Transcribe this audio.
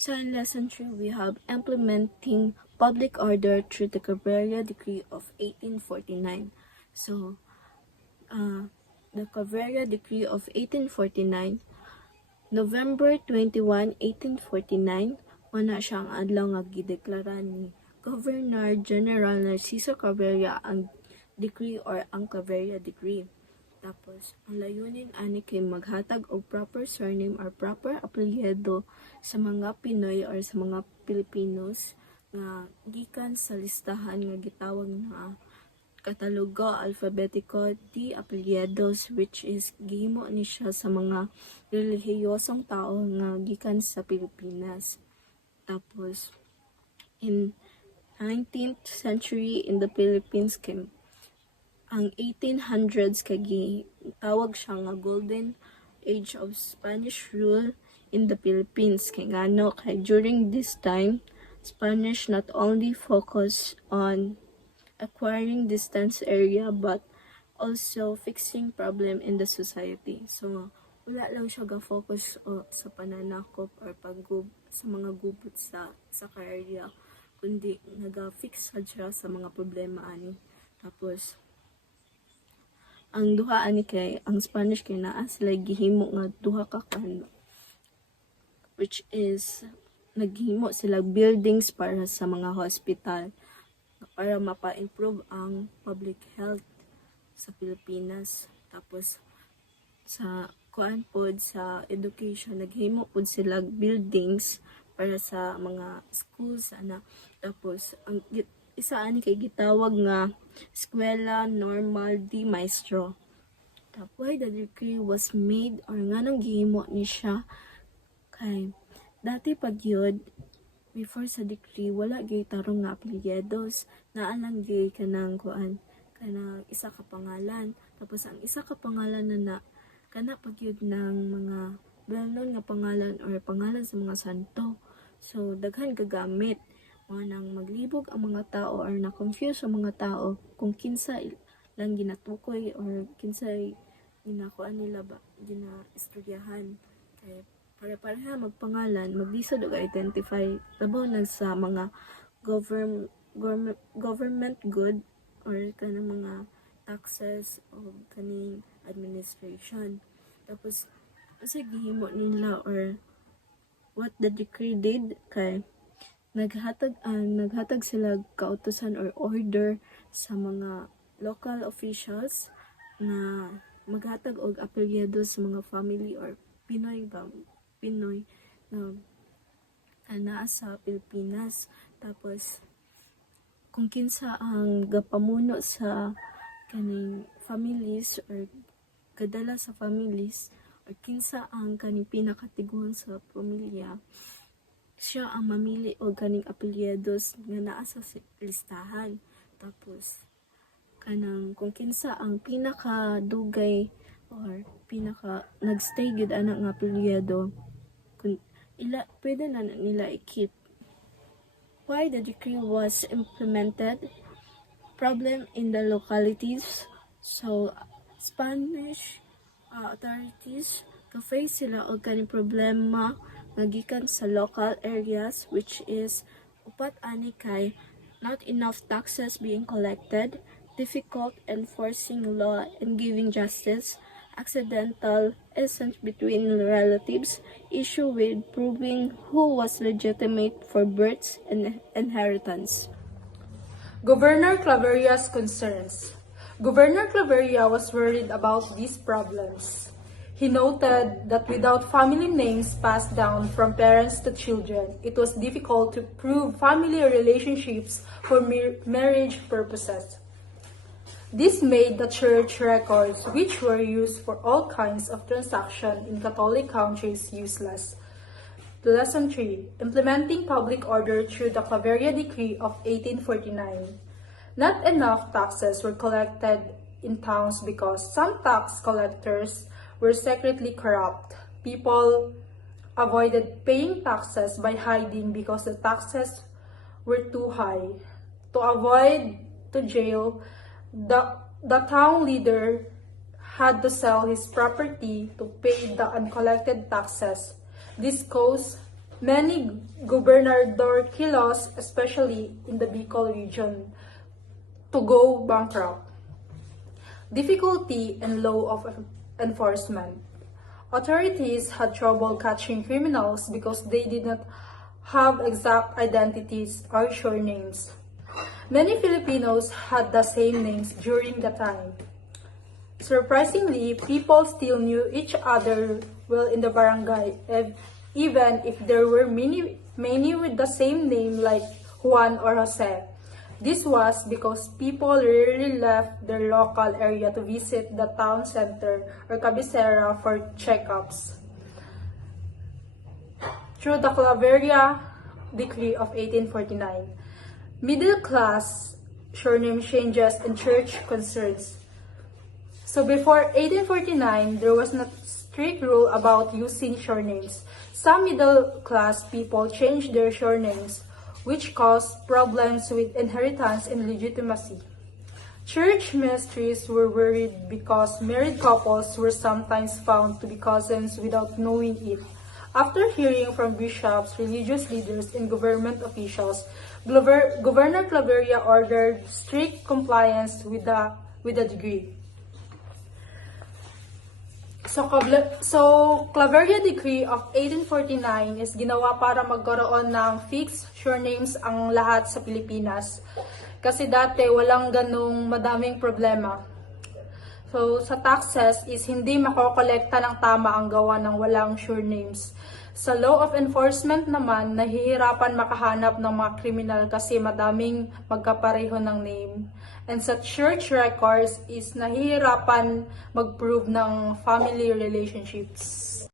So in lesson 3, we have implementing public order through the Cabrera Decree of 1849. So, the Cabrera Decree of 1849, November 21, 1849, wala siyang adlaw nga gideklara ni Governor General Narciso Cabrera ang decree or ang Cabrera Decree. Tapos, ang layunin ani kay maghatag og proper surname or proper apelyido sa mga Pinoy or sa mga Pilipinos nga gikan sa listahan nga gitawag na Katalogo Alfabetiko de Apelyidos, which is gihimo ni siya sa mga relihiyosong tao nga gikan sa Pilipinas. Tapos, in 19th century in the Philippines, ang 1800s kay tawag siya nga golden age of Spanish rule in the Philippines. Kay ngano kay during this time, Spanish not only focus on acquiring distant area but also fixing problem in the society. So wala lang siya ga-focus sa pananakop or sa mga gubot sa area, kundi naga-fix siya sa mga problema ani. Tapos ang duha ani kay ang Spanish kay naa sila gihimo nga duha ka kan, which is naghimo sila buildings para sa mga hospital para mapa-improve ang public health sa Pilipinas. Tapos sa kuan pod sa education naghimo pod sila buildings para sa mga schools ana. Tapos ang isa ani kay gitawag nga Eskwela Normal de Maestro. Tapos the decree was made or nganong gihimo ni siya kay dati pag yun, before sa decree wala gyud tarong nga apelyidos, naa lang gyud kanang kuan kanang isa ka pangalan. Tapos ang isa ka pangalan na kana pag yun ng mga well-known nga pangalan or pangalan sa mga santo. So daghan gagamit nang maglibog ang mga tao or na-confuse ang mga tao kung kinsa lang ginatukoy or kinsa ginakuan nila ba ginaistoryahan. Kaya para magpangalan, maglisod og identify labaw na sa mga government good or kanang mga taxes o kaning administration. Tapos sa gihimo nila or what the decree did kay naghatag sila kautusan or order sa mga local officials na maghatag og apelyido sa mga family or Pinoy na naa sa Pilipinas. Tapos kung kinsa ang gapamuno sa kaning families or kadala sa families or kinsa ang kaning pinakatiguan sa pamilya, siya ang mamili og kaning apelyidos nga naa sa listahan. Tapos kanang kung kinsa ang pinakadugay or pinaka nagstay gid ana nga apelyido, pwede na nila i-keep. Why the decree was implemented? Problem in the localities. So Spanish authorities ka-face sila og kaning problema nagikan sa local areas, which is upat ani kay not enough taxes being collected, difficult enforcing law and giving justice, accidental essence between relatives, issue with proving who was legitimate for births and inheritance. Governor Claveria's concerns. Governor Claveria was worried about these problems. He noted that without family names passed down from parents to children, it was difficult to prove family relationships for marriage purposes. This made the church records, which were used for all kinds of transactions in Catholic countries, useless. Lesson 3. Implementing public order through the Claveria Decree of 1849. Not enough taxes were collected in towns because some tax collectors were secretly corrupt. People avoided paying taxes by hiding because the taxes were too high. To avoid to jail, the town leader had to sell his property to pay the uncollected taxes. This caused many gobernador-kilos, especially in the Bicol region, to go bankrupt. Difficulty in law of enforcement. Authorities had trouble catching criminals because they did not have exact identities or surnames. Many Filipinos had the same names during the time. Surprisingly, people still knew each other well in the barangay, even if there were many with the same name like Juan or Jose. This was because people rarely left their local area to visit the town center or cabecera for checkups. Through the Claveria Decree of 1849, middle class surname changes and church concerns. So before 1849, there was not strict rule about using surnames. Some middle class people changed their surnames, which caused problems with inheritance and legitimacy. Church ministries were worried because married couples were sometimes found to be cousins without knowing it. After hearing from bishops, religious leaders, and government officials, Governor Claveria ordered strict compliance with the decree. So Claveria Decree of 1849 is ginawa para magkaroon ng fixed surnames ang lahat sa Pilipinas. Kasi dati walang ganung madaming problema. So sa taxes is hindi makokolekta ng tama ang gawa ng walang surnames. Sa law of enforcement naman, nahihirapan makahanap ng mga kriminal kasi madaming magkapareho ng name. And sa church records is nahihirapan mag-prove ng family relationships.